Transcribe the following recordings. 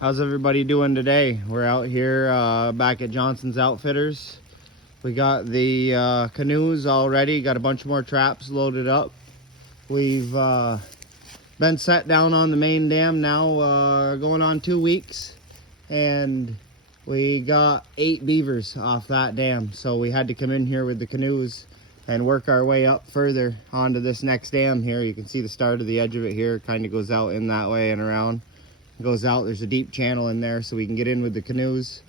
How's everybody doing today? We're out here back at Johnson's Outfitters. We got the canoes all ready, got a bunch more traps loaded up. We've been set down on the main dam now going on 2 weeks, and we got 8 beavers off that dam, so we had to come in here with the canoes and work our way up further onto this next dam here. You can see the start of the edge of it here. It kind of goes out in that way and around. It goes out, there's a deep channel in there so we can get in with the canoes.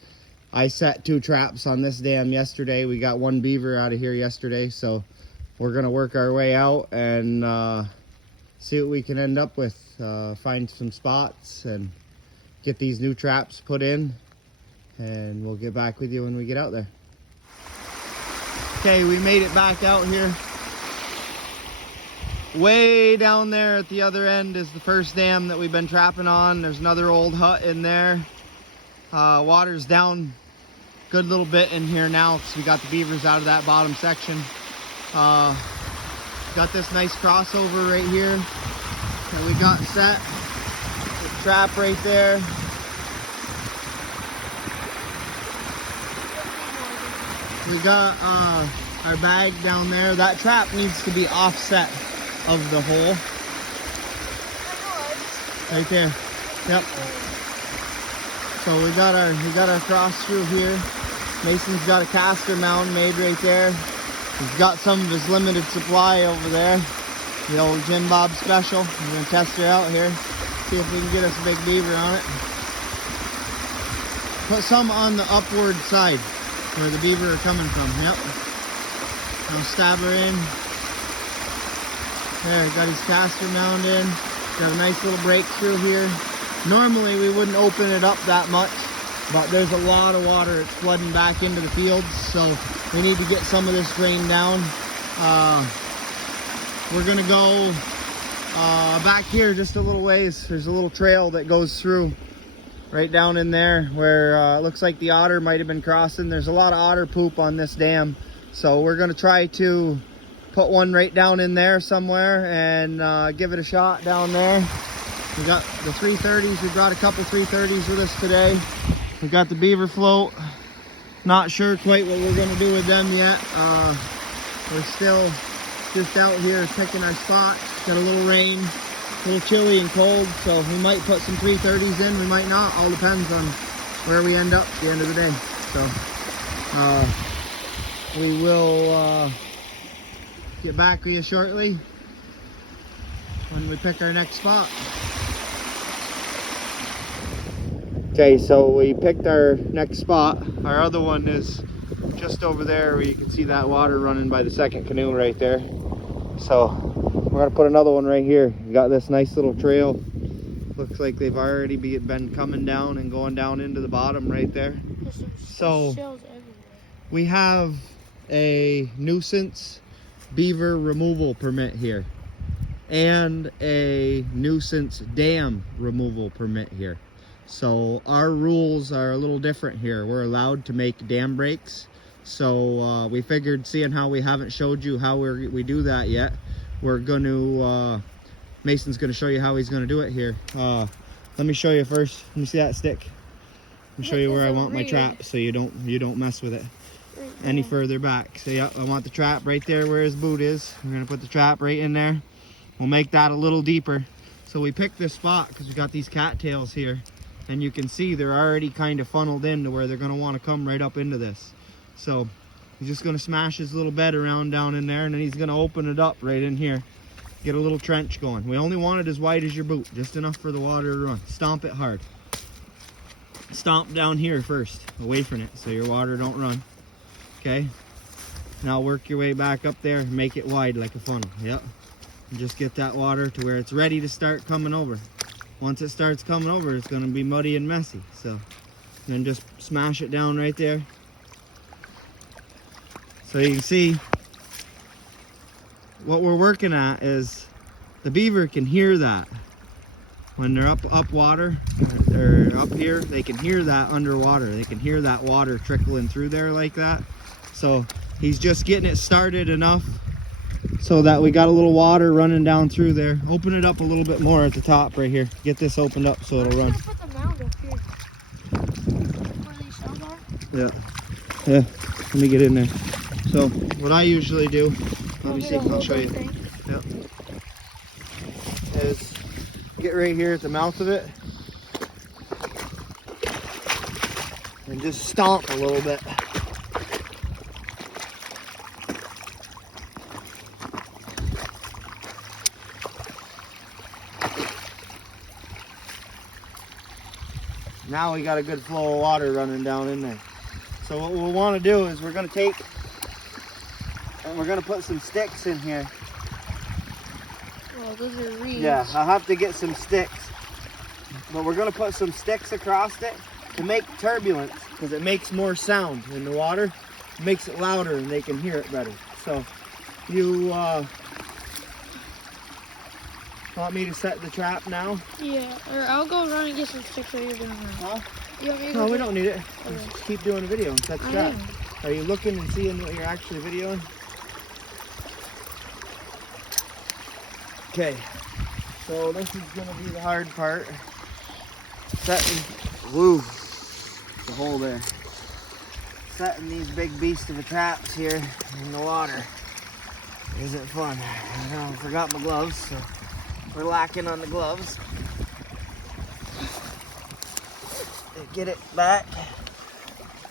I set 2 traps on this dam yesterday. We got 1 beaver out of here yesterday, so we're gonna work our way out and see what we can end up with. Find some spots and get these new traps put in, and we'll get back with you when we get out there. Okay, we made it back out here. Way down there at the other end is the first dam that we've been trapping on. There's another old hut in there. Water's down a good little bit in here now because we got the beavers out of that bottom section. Got this nice crossover right here that we got set. The trap right there. We got our bag down there. That trap needs to be offset of the hole. Right there. Yep. So we got our cross through here. Mason's got a caster mound made right there. He's got some of his limited supply over there. The old Jim Bob special. We're gonna test her out here. See if we can get us a big beaver on it. Put some on the upward side where the beaver are coming from. Yep. Now stab her in. There, got his caster mound in. Got a nice little breakthrough here. Normally we wouldn't open it up that much, but there's a lot of water. It's flooding back into the fields, so we need to get some of this drained down. We're gonna go back here just a little ways. There's a little trail that goes through right down in there where it looks like the otter might have been crossing. There's a lot of otter poop on this dam, so we're gonna try to put one right down in there somewhere and give it a shot down there. We got the 330s. We brought a couple 330s with us today. We got the beaver float. Not sure quite what we're gonna do with them yet. We're still just out here picking our spots. Got a little rain, a little chilly and cold, so we might put some 330s in, we might not. All depends on where we end up at the end of the day. So we will get back with you shortly when we pick our next spot. Okay, so we picked our next spot. Our other one is just over there where you can see that water running by the second canoe right there. So we're gonna put another one right here. We got this nice little trail. Looks like they've already been coming down and going down into the bottom right there. So we have a nuisance beaver removal permit here and a nuisance dam removal permit here. So our rules are a little different here. We're allowed to make dam breaks. So we figured, seeing how we haven't showed you how we do that yet, we're going to, Mason's going to show you how he's going to do it here. Let me show you first. Let me see that stick. Let me show you where I want my trap so you don't mess with it any further back. So yeah, I want the trap right there where his boot is. We're going to put the trap right in there. We'll make that a little deeper. So we picked this spot because we got these cattails here, and you can see they're already kind of funneled in to where they're going to want to come right up into this. So he's just going to smash his little bed around down in there, and then he's going to open it up right in here. Get a little trench going. We only want it as wide as your boot, just enough for the water to run. Stomp it hard. Stomp down here first, away from it, so your water don't run. Okay? Now work your way back up there and make it wide like a funnel. Yep. And just get that water to where it's ready to start coming over. Once it starts coming over, it's going to be muddy and messy. So then just smash it down right there. So you can see what we're working at is the beaver can hear that. When they're up water, they're up here, they can hear that underwater. They can hear that water trickling through there like that. So he's just getting it started enough so that we got a little water running down through there. Open it up a little bit more at the top right here. Get this opened up so it'll run. Put the mound up here. Yeah. Yeah. Let me get in there. So what I usually do, let me see, I'll show you. Yep. Is get right here at the mouth of it and just stomp a little bit. Now we got a good flow of water running down in there. So what we'll want to do is we're going to take and we're going to put some sticks in here. Well, those are reeds. Yeah, I'll have to get some sticks. But we're going to put some sticks across it to make turbulence, because it makes more sound in the water. It makes it louder and they can hear it better. So you want me to set the trap now? Yeah, or I'll go run and get some sticks while you're doing that. Huh? You want me to No, go we get- don't need it. Okay. Just keep doing the video and set the I trap. am. Are you looking and seeing what you're actually videoing? Okay, so this is gonna be the hard part. Setting, woo, the hole there. Setting these big beasts of a traps here in the water isn't fun. I forgot my gloves, so we're lacking on the gloves. Get it back.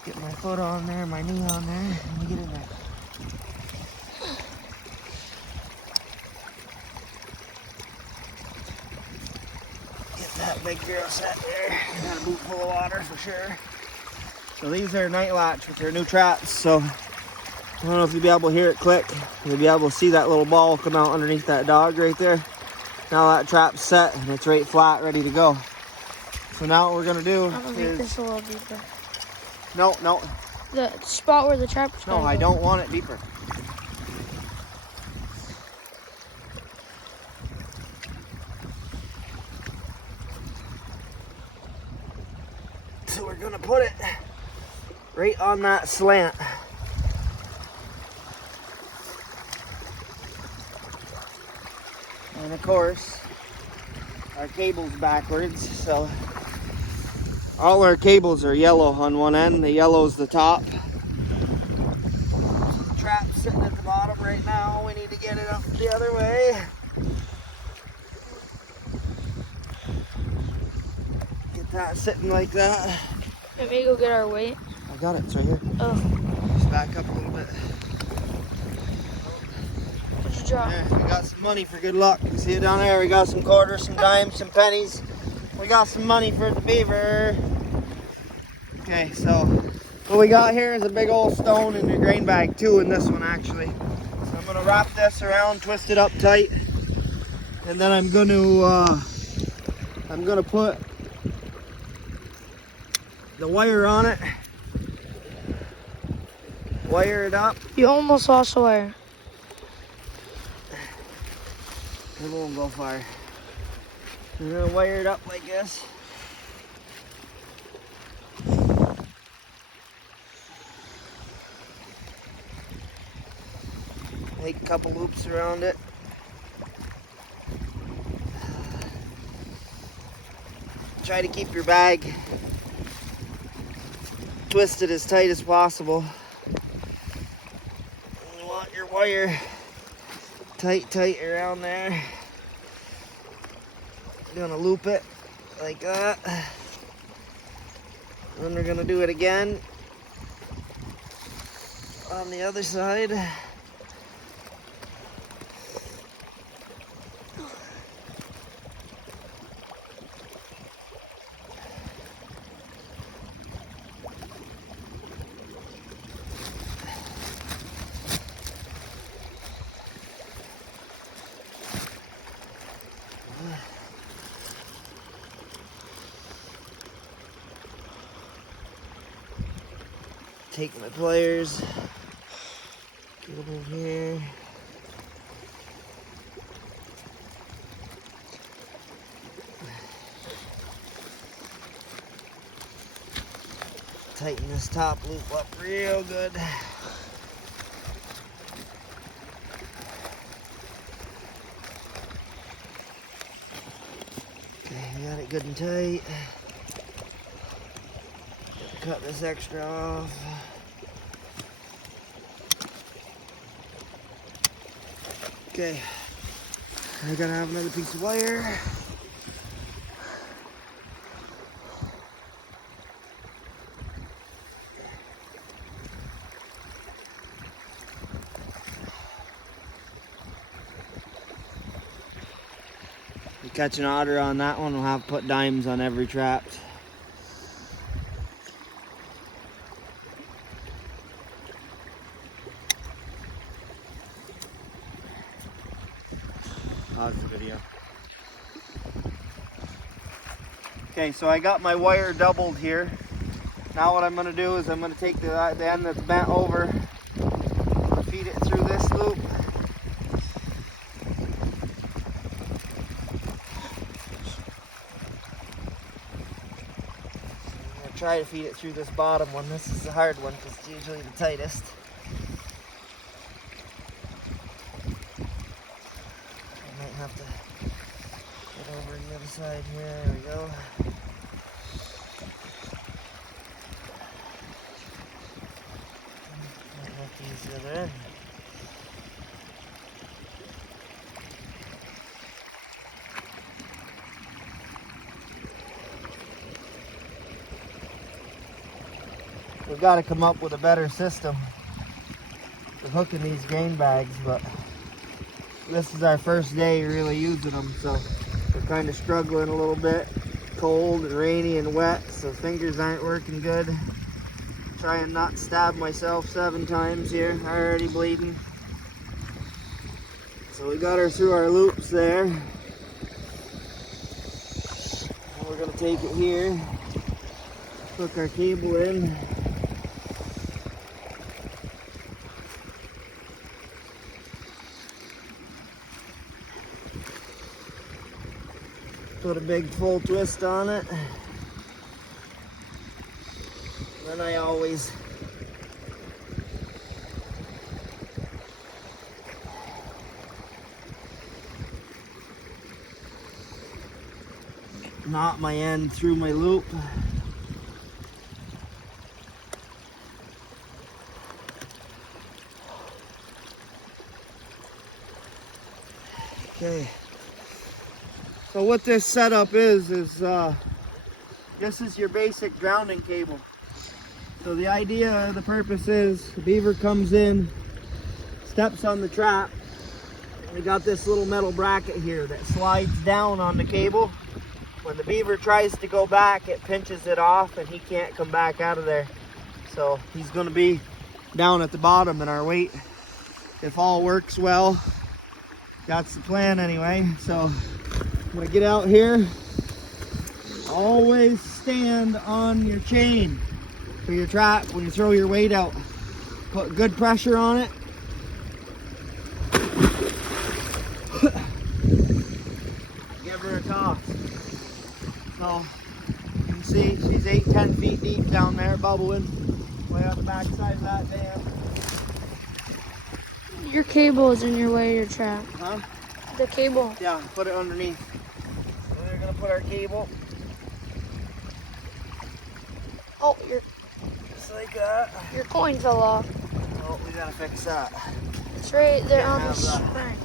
Get my foot on there, my knee on there, and get in there. Get that big girl set there. Got a boot full of water for sure. So these are night latch with their new traps. So I don't know if you'll be able to hear it click. You'll be able to see that little ball come out underneath that dog right there. Now that trap's set and it's right flat, ready to go. So now what we're gonna do I'm gonna make is... this a little deeper. No. The spot where the trap is. No, I don't want it deeper. So we're gonna put it right on that slant. And of course, our cable's backwards, so all our cables are yellow on one end. The yellow's the top. The trap's sitting at the bottom right now. We need to get it up the other way. Get that sitting like that. Let me go get our weight. I got it, it's right here. Oh, Just back up a little bit. what'd you drop? There, we got some money for good luck. You see it down there? We got some quarters, some dimes, some pennies. We got some money for the beaver. Okay, so what we got here is a big old stone in the grain bag, two in this one actually. So I'm gonna wrap this around, twist it up tight, and then I'm gonna put the wire on it. Wire it up. You almost lost the wire. It won't go far. I'm gonna wire it up like this. Make a couple loops around it. Try to keep your bag twisted as tight as possible. You want your wire tight around there. You're gonna loop it like that. Then we're gonna do it again on the other side. Take my pliers, get them in here. Tighten this top loop up real good. Okay, got it good and tight. cut this extra off. Okay, I gotta have another piece of wire. You catch an otter on that one, we'll have to put dimes on every trap. Pause the video. Okay, so I got my wire doubled here. Now what I'm going to do is I'm going to take the end that's bent over, feed it through this loop. I'm going to try to feed it through this bottom one. This is the hard one because it's usually the tightest. Have to get over the other side here. There we go. Might have to use the other end. We've got to come up with a better system of hooking these grain bags, but this is our first day really using them, so we're kind of struggling a little bit. Cold and rainy and wet, so fingers aren't working good. Trying not to stab myself 7 times here, already bleeding. So we got her through our loops there. And we're gonna take it here, hook our cable in. Put a big full twist on it. Then I always knot my end through my loop. Okay. So what this setup is this is your basic grounding cable. So the idea, the purpose is the beaver comes in, steps on the trap, and we got this little metal bracket here that slides down on the cable. When the beaver tries to go back, it pinches it off and he can't come back out of there. So he's going to be down at the bottom in our weight. If all works well, that's the plan anyway. So I'm gonna get out here. Always stand on your chain for your trap when you throw your weight out. Put good pressure on it. Give her a toss. So you can see she's 8-10 feet deep down there, bubbling way on the back side of that dam. Your cable is in your way to your trap. Huh? The cable. Yeah, put it underneath. So we're gonna put our cable. Oh, Just like that. your coin fell off. Oh, we gotta fix that. It's right there on the Have that. spring.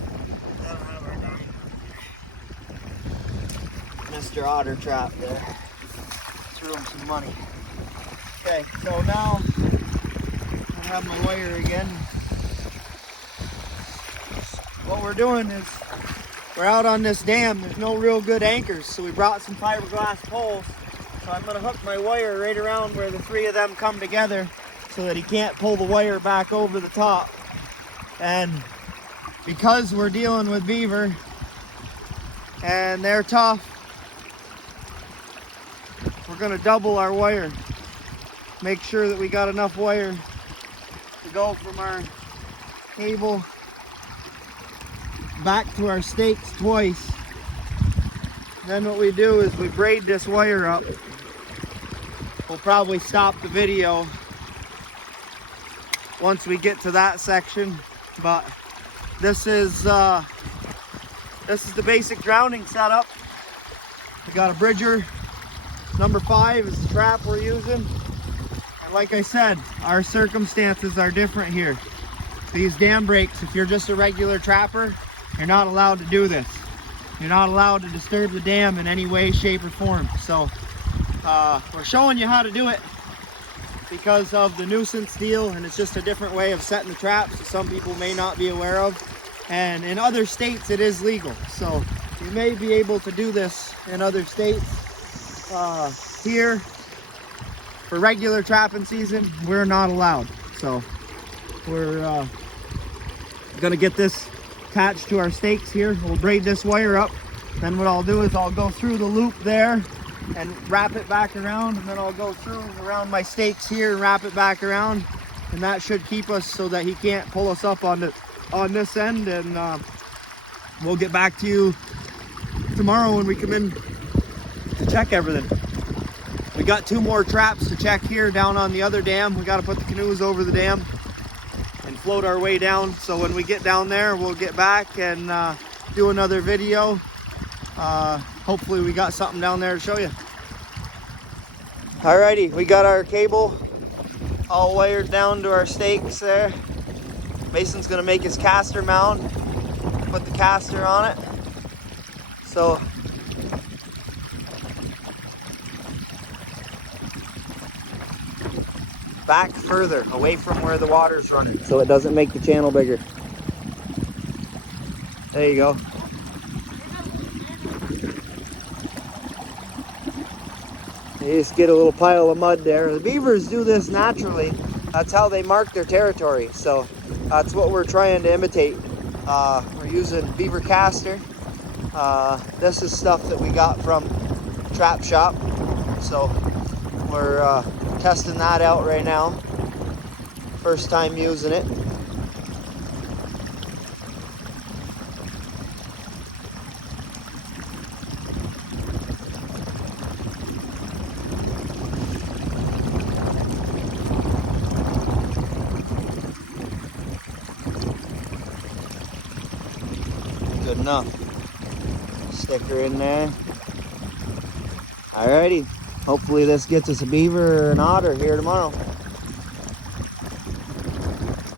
Mr. Otter trap there. Threw him some money. Okay, so now I have my wire again. What we're doing is we're out on this dam. There's no real good anchors, so we brought some fiberglass poles. So I'm gonna hook my wire right around where the 3 of them come together so that he can't pull the wire back over the top. And because we're dealing with beaver and they're tough, we're gonna double our wire. Make sure that we got enough wire to go from our cable back to our stakes twice. Then what we do is we braid this wire up. We'll probably stop the video once we get to that section, but this is the basic drowning setup. We got a bridger. Number 5 is the trap we're using. like I said, our circumstances are different here. These dam breaks, if you're just a regular trapper, you're not allowed to do this. You're not allowed to disturb the dam in any way, shape, or form. So we're showing you how to do it because of the nuisance deal, and it's just a different way of setting the traps that some people may not be aware of. And in other states, it is legal. So you may be able to do this in other states. Here, for regular trapping season, we're not allowed. So we're gonna get this attached to our stakes here. We'll braid this wire up. Then what I'll do is I'll go through the loop there and wrap it back around, and then I'll go through around my stakes here and wrap it back around, and that should keep us so that he can't pull us up on this end. And we'll get back to you tomorrow when we come in to check everything. We got 2 more traps to check here down on the other dam. We got to put the canoes over the dam and float our way down. So when we get down there, we'll get back and do another video. Hopefully we got something down there to show you. Alrighty, we got our cable all wired down to our stakes there. Mason's gonna make his caster mount, put the caster on it. So back further, away from where the water's running, so it doesn't make the channel bigger. There you go. You just get a little pile of mud there. The beavers do this naturally. That's how they mark their territory. So that's what we're trying to imitate. We're using beaver caster. This is stuff that we got from Trap Shop. So we're testing that out right now. First time using it. Good enough. Stick her in there. Alrighty. Hopefully this gets us a beaver or an otter here tomorrow.